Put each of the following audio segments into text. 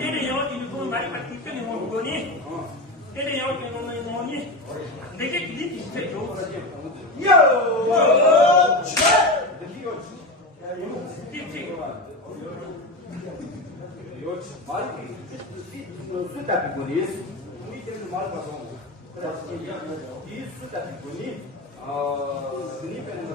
Ele é onde ele vai para que ele não goni. Ele é onde ele não goni. Dege gidip işte yok. Yo. Isso tá bonito. Muito bem, mal passou. Isso tá bonito. Bonito é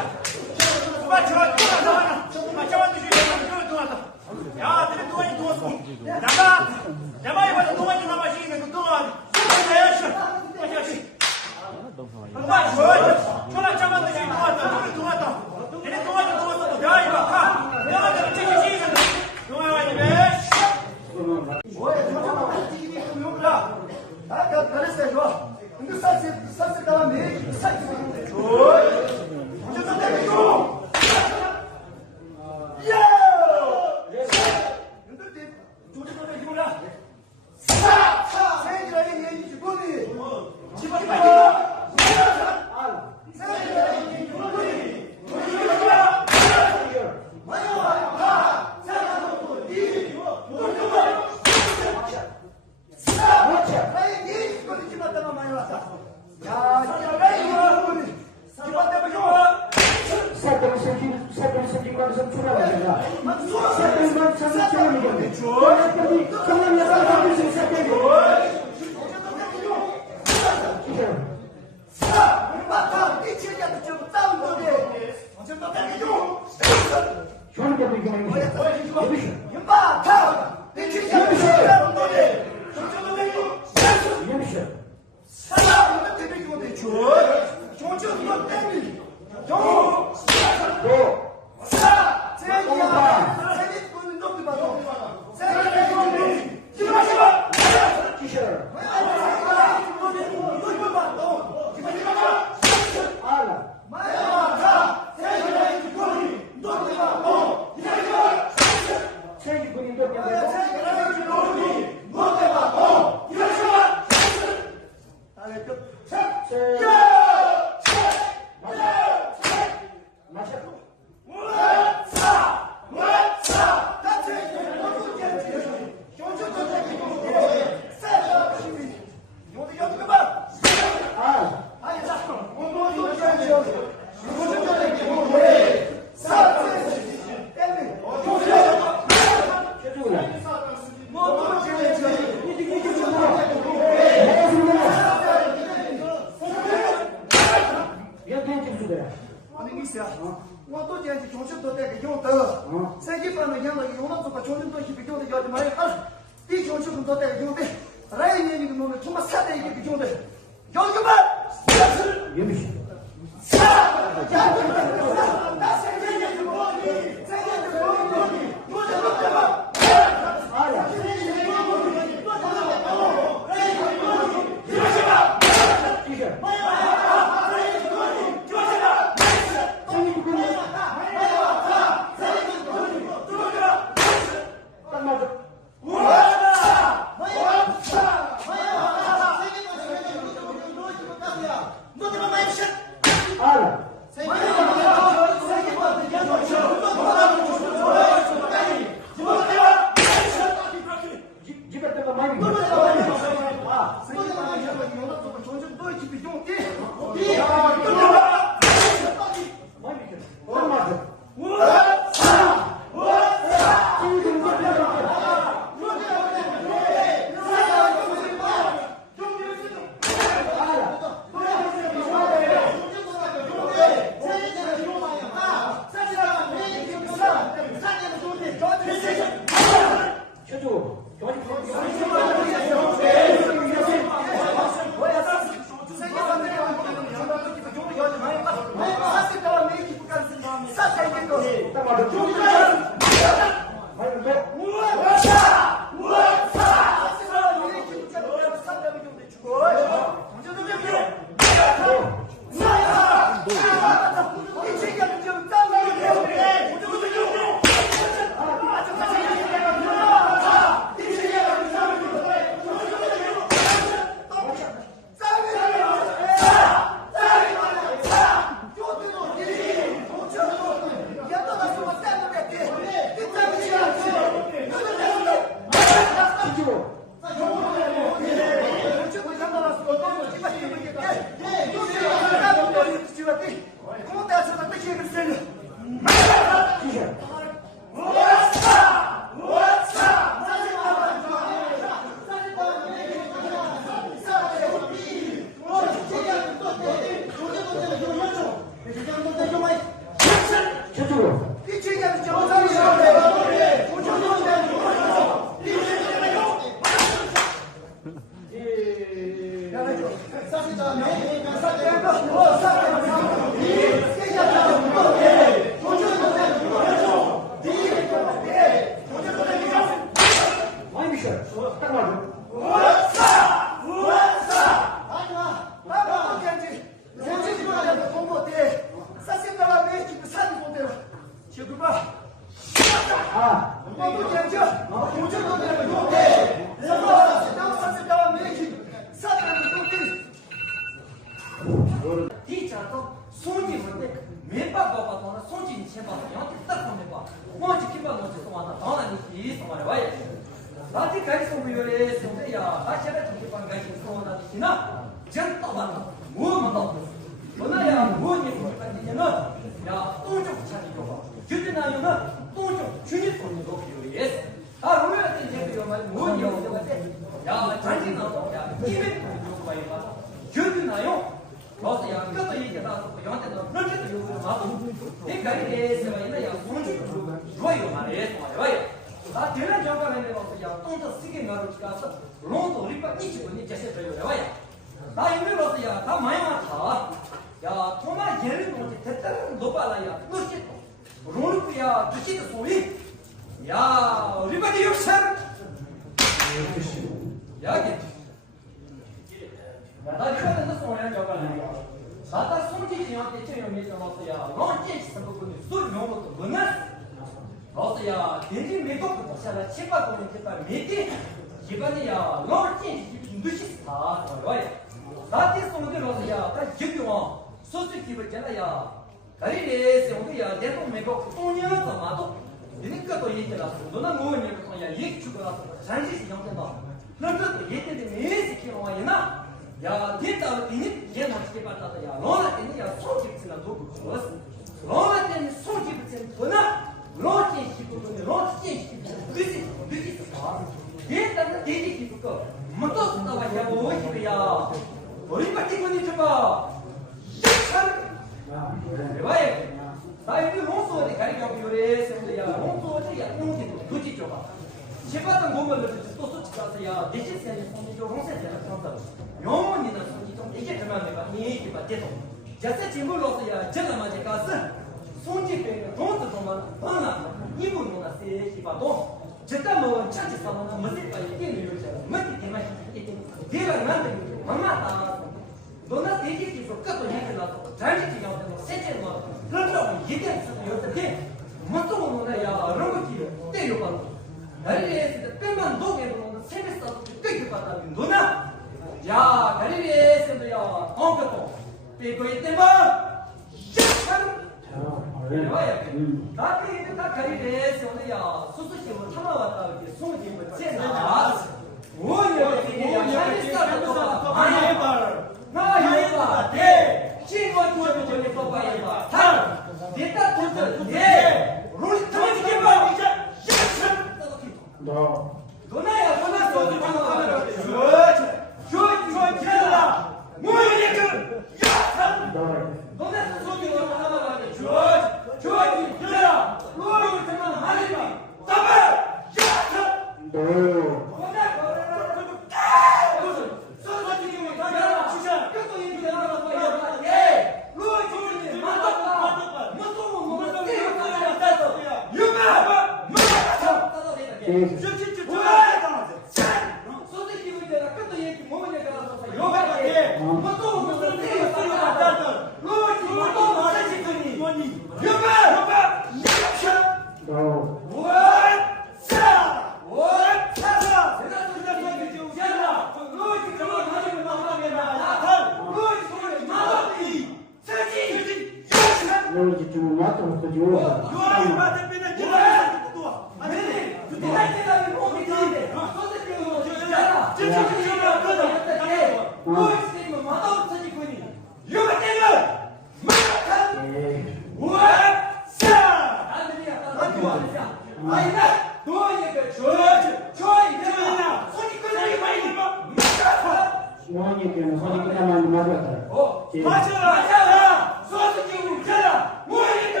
맞아! 소스 지금 가라! 뭐야 이거!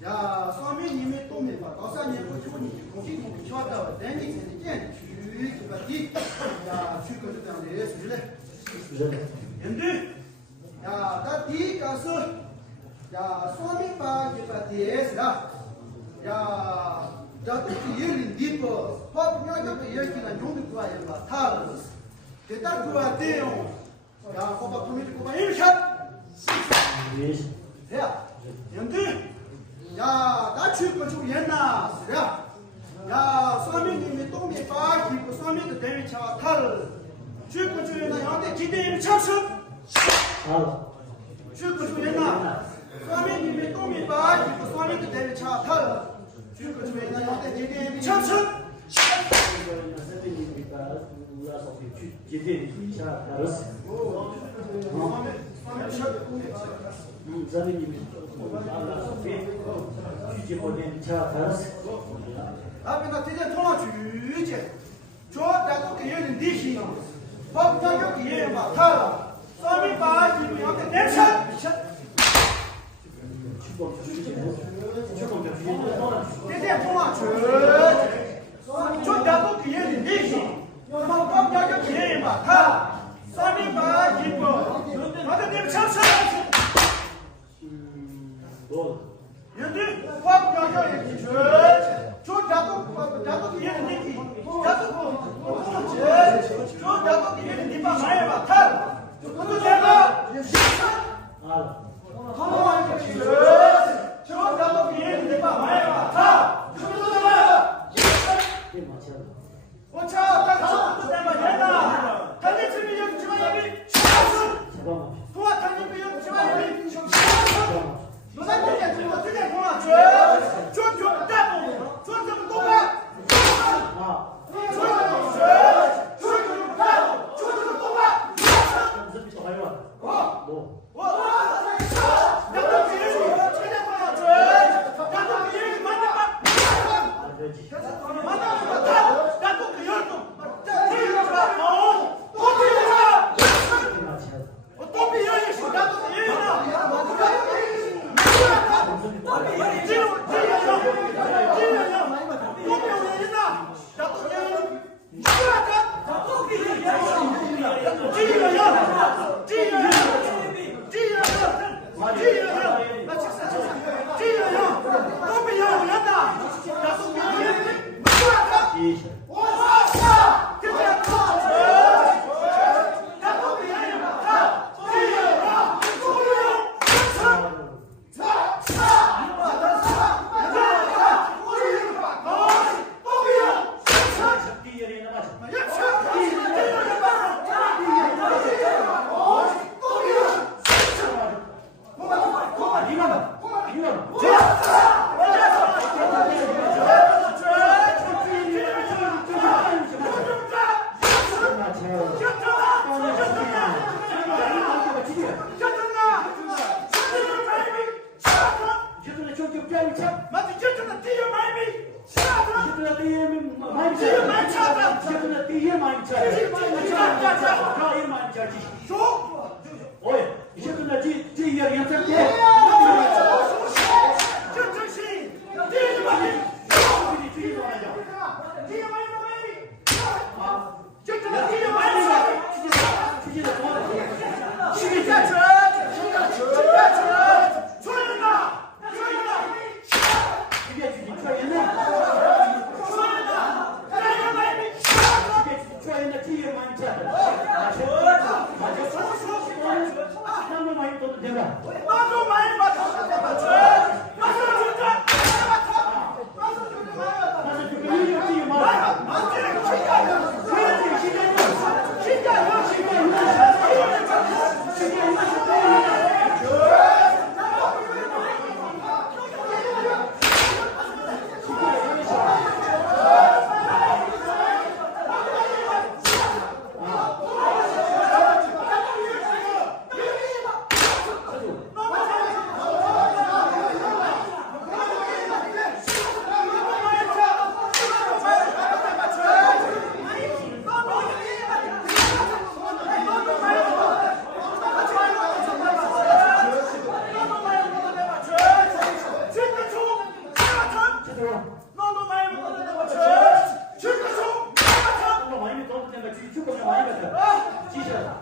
呀，上面你们东北吧，到3年不久你空气空调的，等你才能见去这个地，呀，去个这样的水嘞。面对，呀，他第一个是，呀，上面吧一个电视啦，呀，这都是有人地不，好不了这个有给他用的过来嘛，他了，给他过来的哦，呀，我把后面这个把人看，是呀，面对。呀，那去不就人呐？是呀，呀，上面你们东北把屁股上面的等于瞧他了，去不就人呐？要得今天尝试，去不就人呐？上面你们东北把屁股上面的等于瞧他了，去不就人呐？要得今天尝试。那边他天天通了局去，说咱都给人地形，好不要给人把他了，上面把你们要给年轻。天天通了局，说咱都给人地形，好不要给人把他了，上面把你们，把他年轻吃。人家花不了叫人去，说咱都给人地皮，咱都不钱，说咱都给人地把买吧，他不是钱吗？好嘛，去，说咱都给人地把买吧，他是不是钱吗？我操，他不是钱吗？人呐，他那这边有几万人民币，多他那边有几万人民币，我在这边做，这边做了，做大部，做这么多吧，做这么学，做这么大部，做这么多吧，我，让他别人这边做了，让他别人慢点吧，慢点吧，让他别人做，这个是吧？好，多别人啊，我多别人也是，让他别人啊。 축구 좀 많이 갔다. 지셔.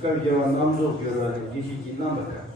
Как я вам намзор говорю, 10 номер.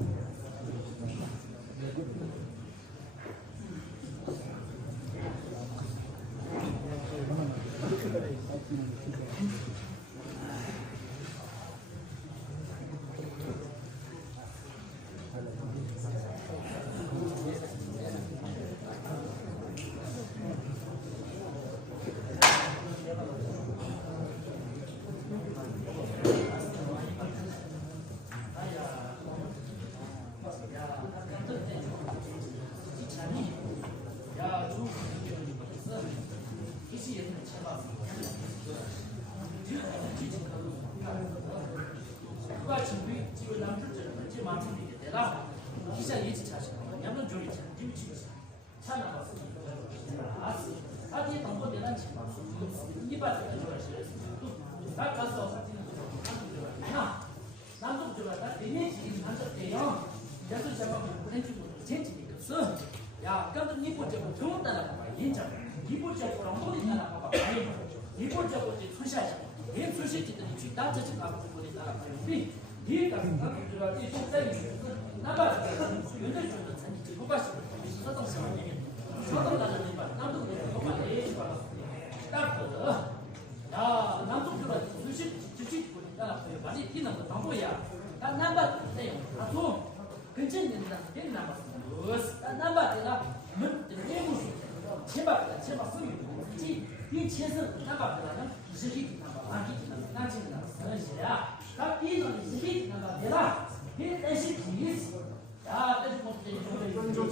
이 이보적으로 모든 나라가 많이 이보적으로 소시하자. 이 소시지들이 쥐다 저쪽 가고 모든 나라가 우리 이가 들어갈 때 속상이 나가 연대주는 산지 국가식 서동 상황이 서동 나라는 바 남도 그렇게 많이 딱 야, 남쪽 들어갈 때 수십 보는 나라 많이 뛰는 거 방법이야. 딱 남바 때요. 아주 근처에 있는 데는 남았어. 딱 남바 때가 문 내무수 제발 쓰기 이 채선 남바보다는 이식이 남바 아기 나중에 나서야. 딱 이는 이식이 남바 내가 이 대신 기스. 야, 대신 못 돼. 이건 저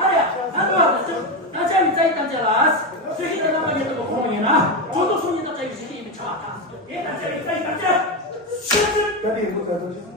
아야, 나 자기 자기 땀자라. 저기다 나가게 또 공원이나. 저도 손이다 자기 시기 좋았다. 얘나 자기 자기 땀자. 시작. 다리 못 가도지.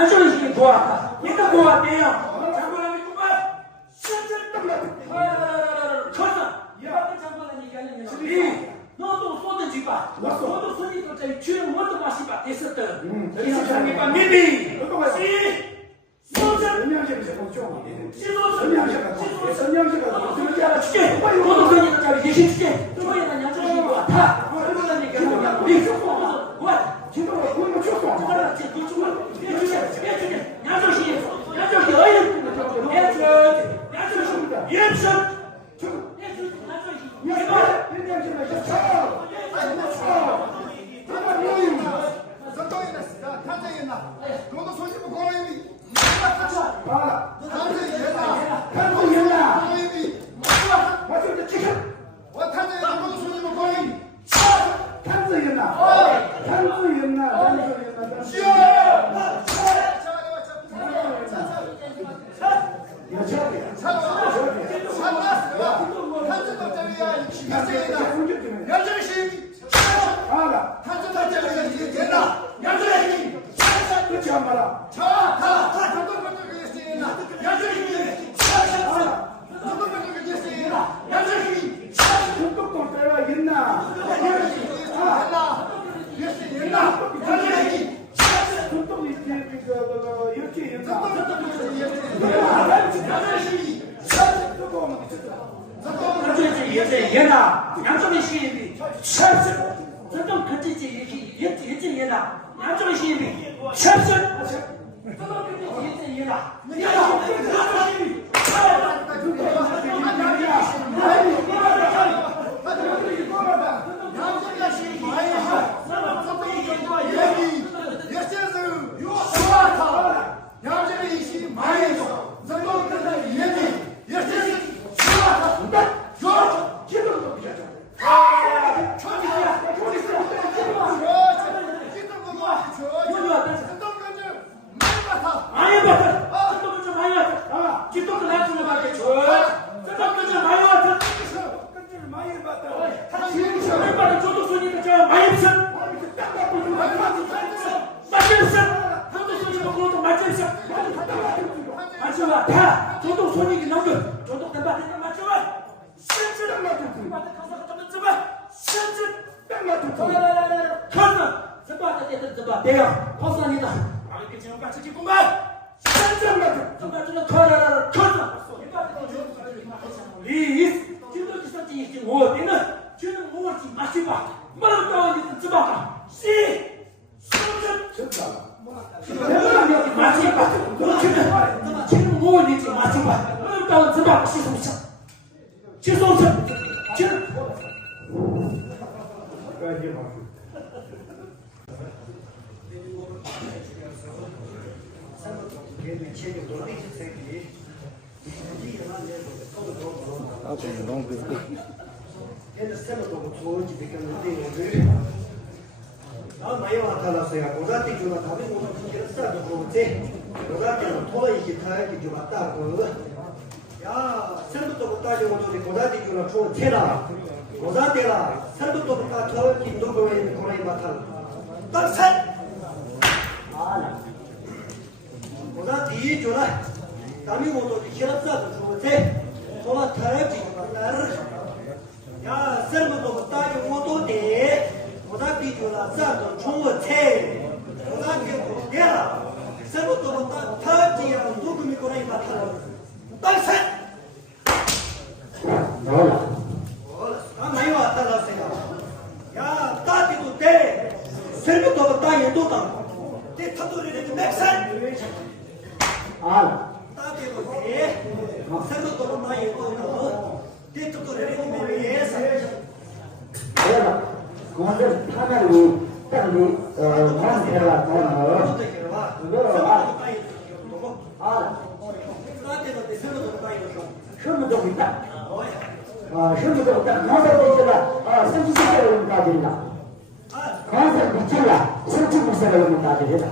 양쪽이 좋았다. 얘도 좋았대요. 장관님이 그만. 쳤어. 이 앞에 장관님 얘기하려면 너도 쏘든지 봐. 너도 손이 또 주는 것도 맛이 봐. 됐었던. 여기서 장기과 미비. 소전. 너도 손이 또 자기 예신 주게. 저에다 양쪽이 좋았다. 그러다 얘기하면 와. 얘나 양쪽의 시인이 샵스 전동 그때지 예지 얘나 양쪽의 시인이 샵스 전동 그때지 예지 얘나 저도 손이 넘겨 저도 대박이다 맞지마 신전 맞지 가서 좀 잡아 신전 딱 맞지 가서 잡아 대다 대야 벗어니다 아이게 지금 같이 기쁜가 신전 맞지 좀 맞으면 가라라 가서 이 지도 지서지 이제 뭐 되는 지는 뭐지 마시바 말도 이제 잡아 시 신전 마지막 지금 뭐니지 마지막 어떤 지막 시송차 시송차 지금 Servo to ta ti ya ndu mi ko rai ba ta 도다. 대 타도리는 맥산. 아, 따게도 돼. 생각도 많이 도다. 대 타도리는 맥산. 내가 그만들 하나로 딱이 관계가 되는 그거 아, 실무도 있다. 실무도 있다. 건설 비치가 선지시설을 가진다. 건설 비치가 선지시설을 가진다.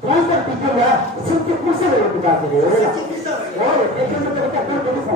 건설 비치가 선지시설을 가진다. 대표님들 딱 그렇게 되고.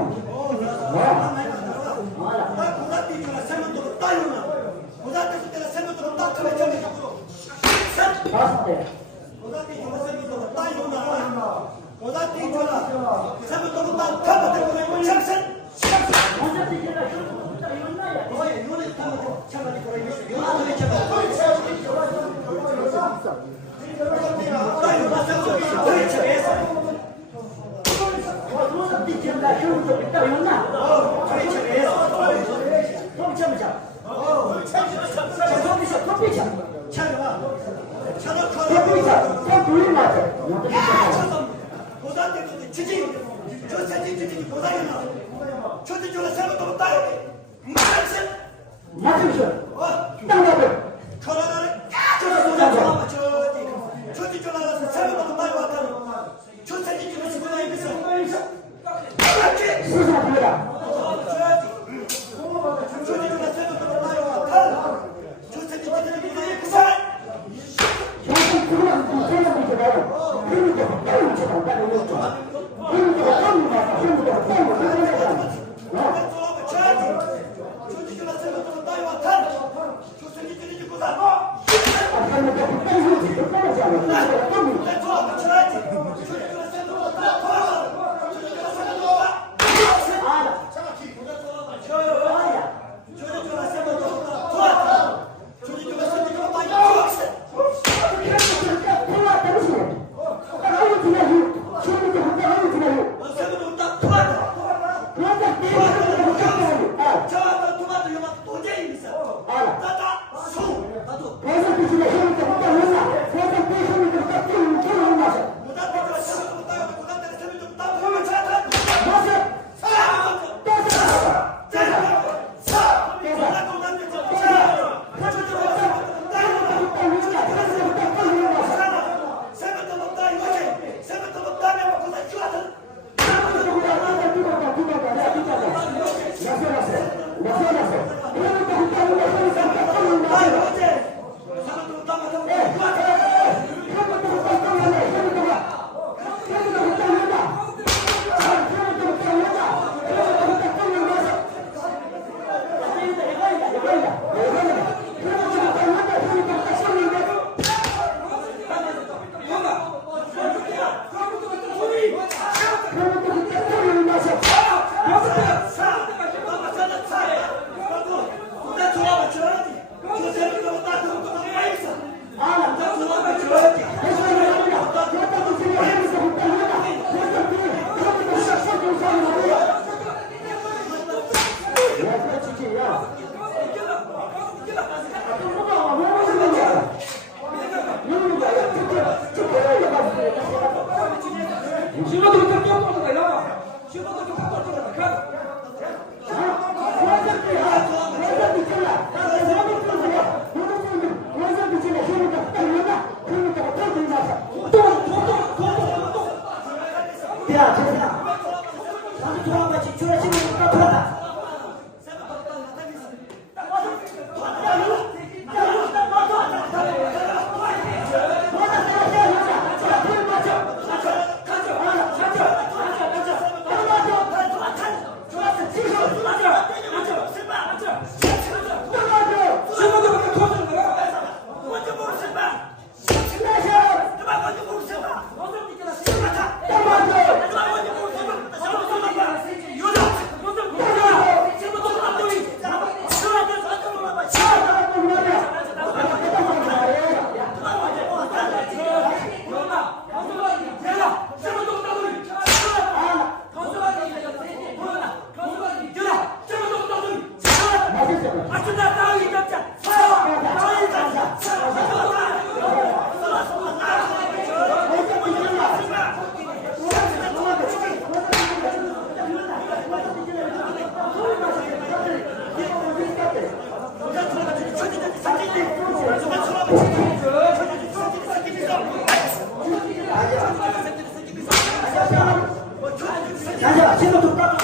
자자, 제가 좀 딱.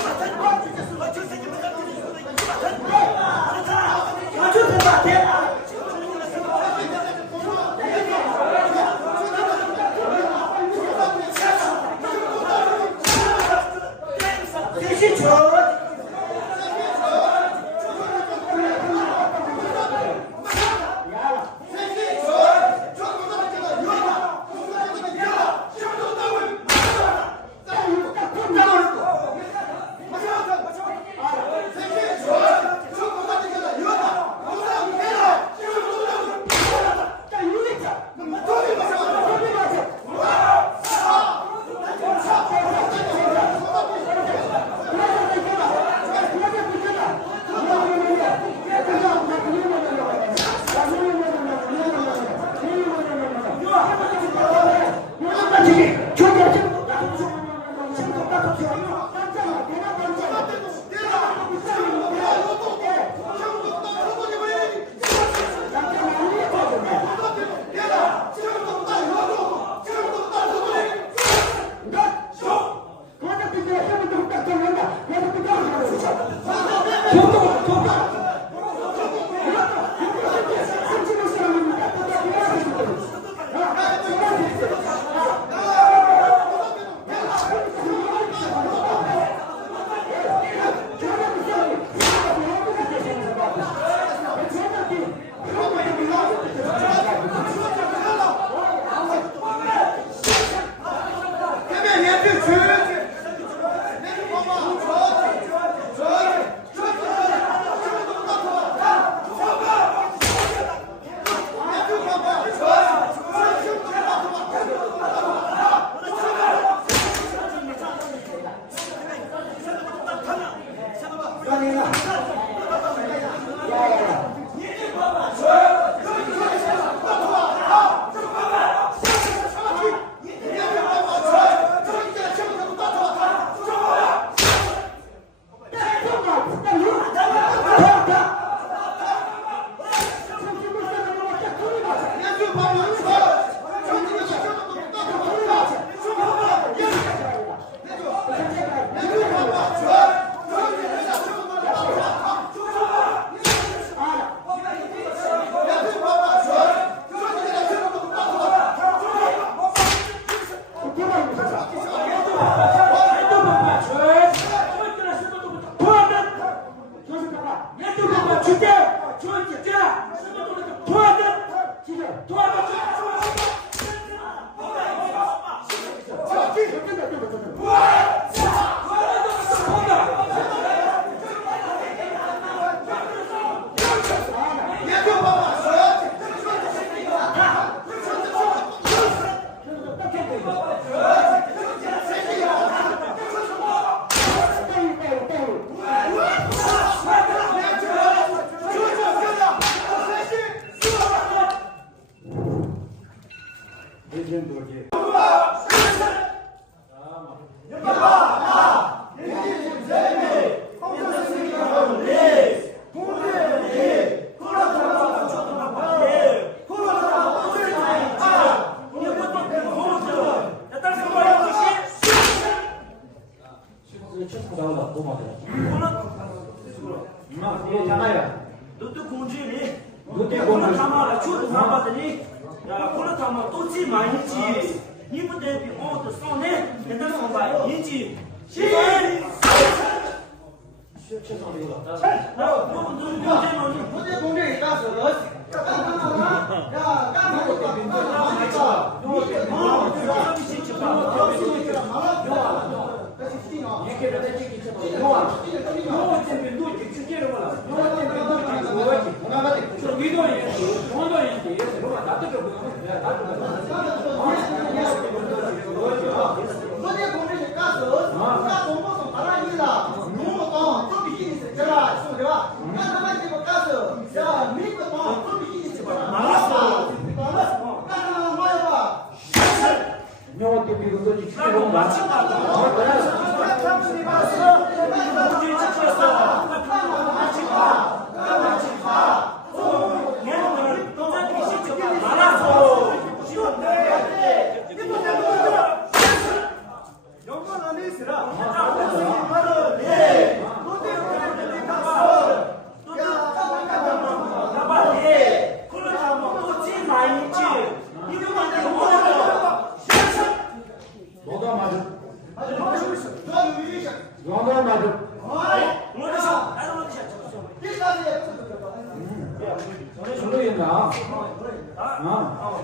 마찬가지로 된다.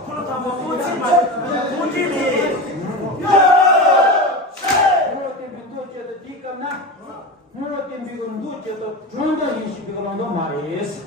그렇다면 오지리 그렇게 민도체도 뒤끝나. 그렇게 미군 도체도 존나 인식비거나 말이스.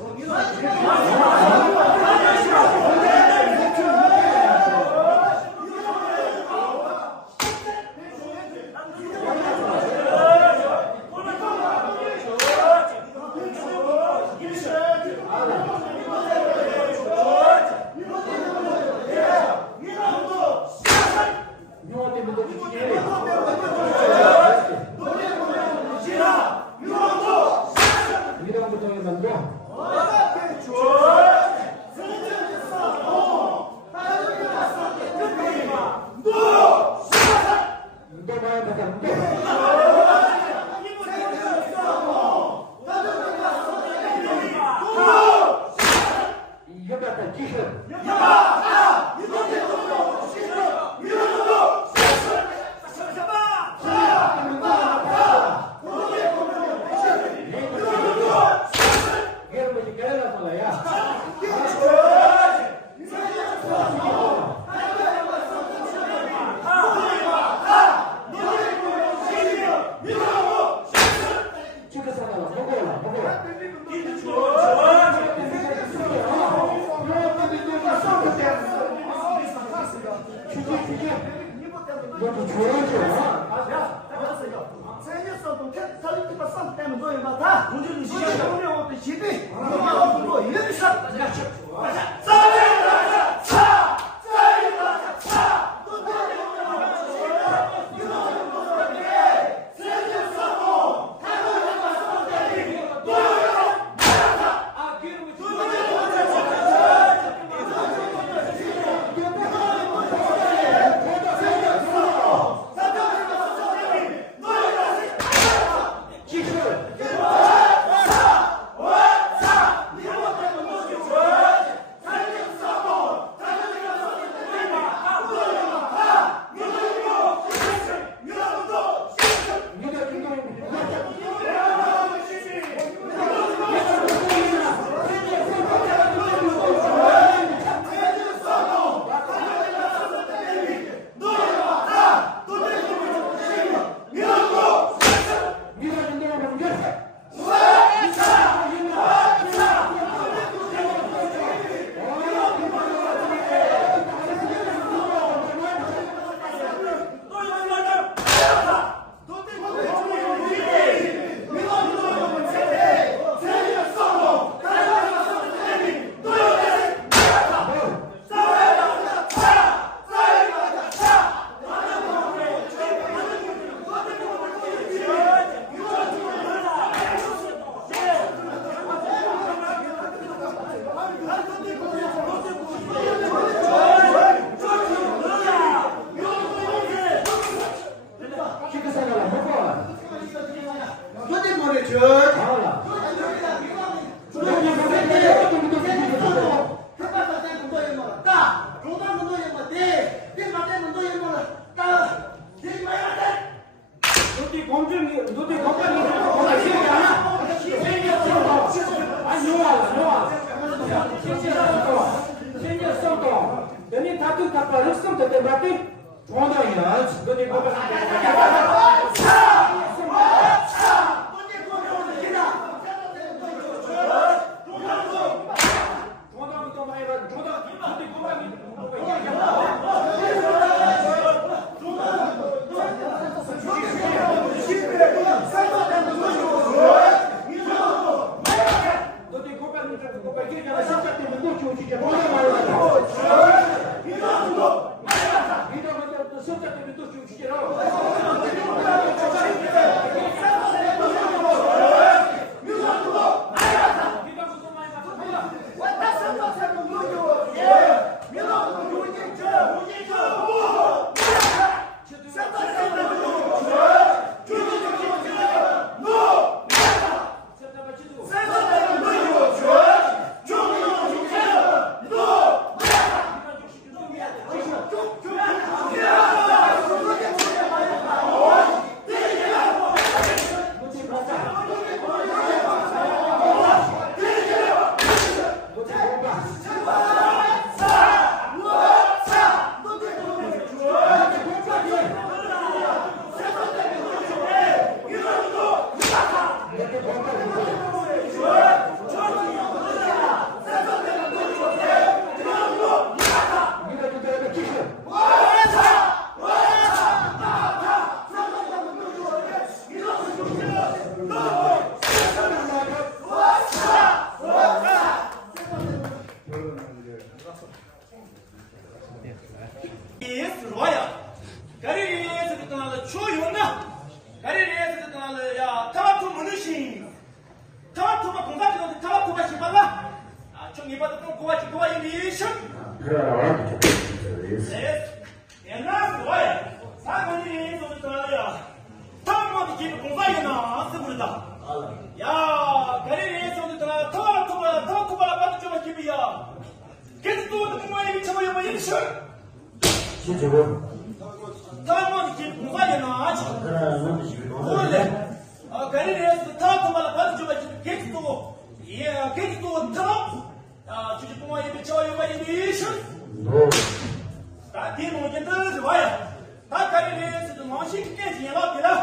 你把这种国际国一生。 그러나 그래서 네. 옛날 그거야. 사건이 좀 들어야. 당번이 집 공사이나 쓰부르다. 야, 가리에서 들어 더 받을 좀 기비야. 계속 또 뭐에 미쳐봐야 뭐 일셔. 지금 당번이 집 공사이나 아직. 그러나 뭔지 원래 가리에서 더 받을 좀 기비 계속 또 예, 계속 또 더. 아, 주지 뭐에 미쳐봐야 뭐 일셔. Tapi mungkin tu sebaya. Tak kali ni tu masih kita siapa bila.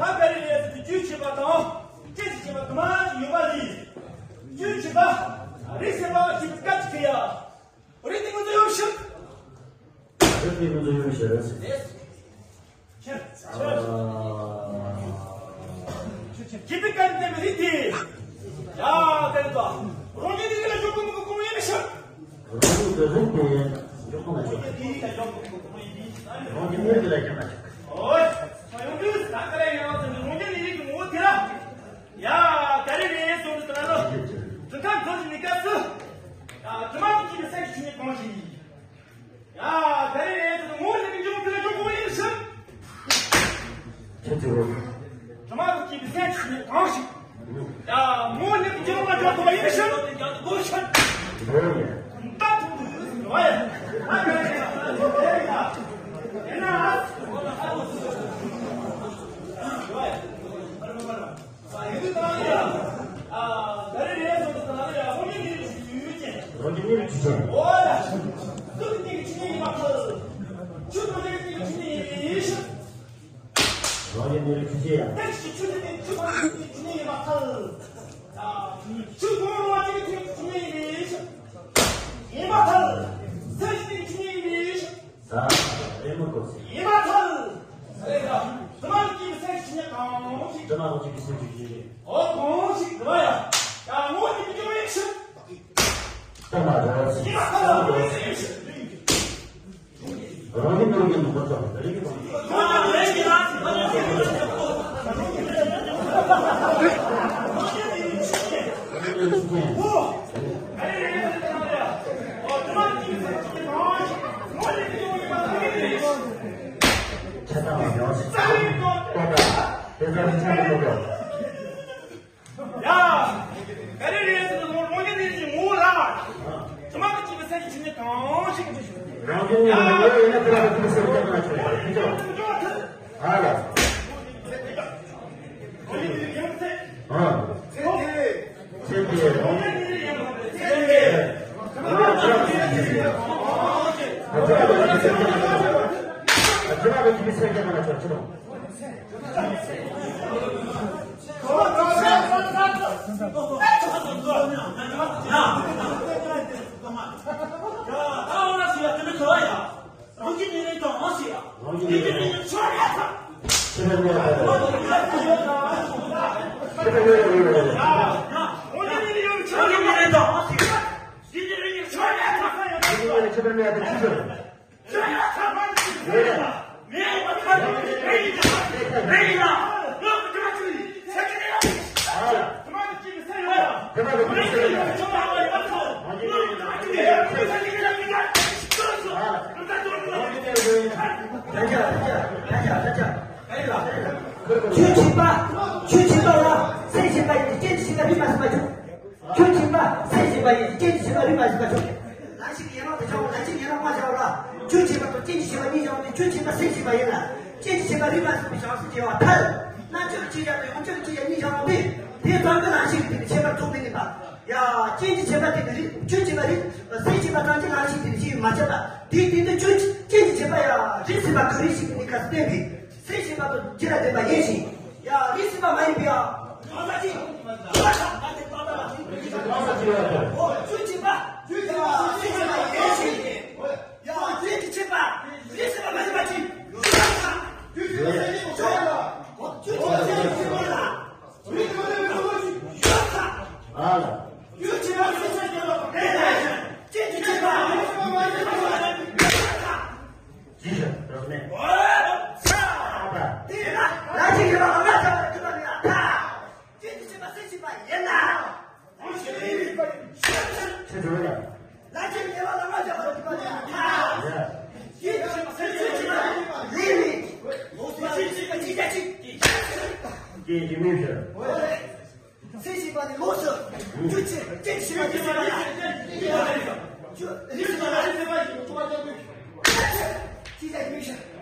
Tak kali ni tu cuci batang, cuci batang mana yubali. Cuci bah, riseba kita kat kaya. Orang tengok tu yang syuk. 그렇게 먼저 요시를 Kita kan tempat ya, kan tu. Orang ni dia jumpa muka kamu yang syuk. 그리고 그런데 조금만 좀 너무 힘들다 있잖아. Oi, saya mungkin tak kena yang tu. Mungkin ini semua tidak. Ya, kali ni suruh terlalu. Sekarang tu ni kasih. Cuma kita saya cuma kongsi. Ya, kali ni tu mungkin ni jumpa kita jumpa ini sih. 최초로 Cuma kita saya cuma kongsi. Ya, mungkin ni jumpa jumpa ini sih. Bukan. 뭐야? Tak tu. Oi, apa ni? Enak. 어디를 주세요? 어디를 주세요? 자, 일목고스. 전화고 지금 있을 주지. 잠깐만, 어디 모르겠는 거죠? 여기 잠깐만요. 대단히 잘 먹어. 야, 가리리에서도 뭐게 되는지 몰라. 저만큼 집에 사진 진짜 강식. 여기는 왜 얘네들하고 그렇게 생각을 하죠? 그죠? 알아. 저하고 집이 세 개만 하죠, 저는. 나 최종이야. 나중에 내가 나가자 그럴 거야. 야. 김민수. 세시반의 로스, 주치, 쟁시반의 시작 미션.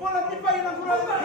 Buona tipa in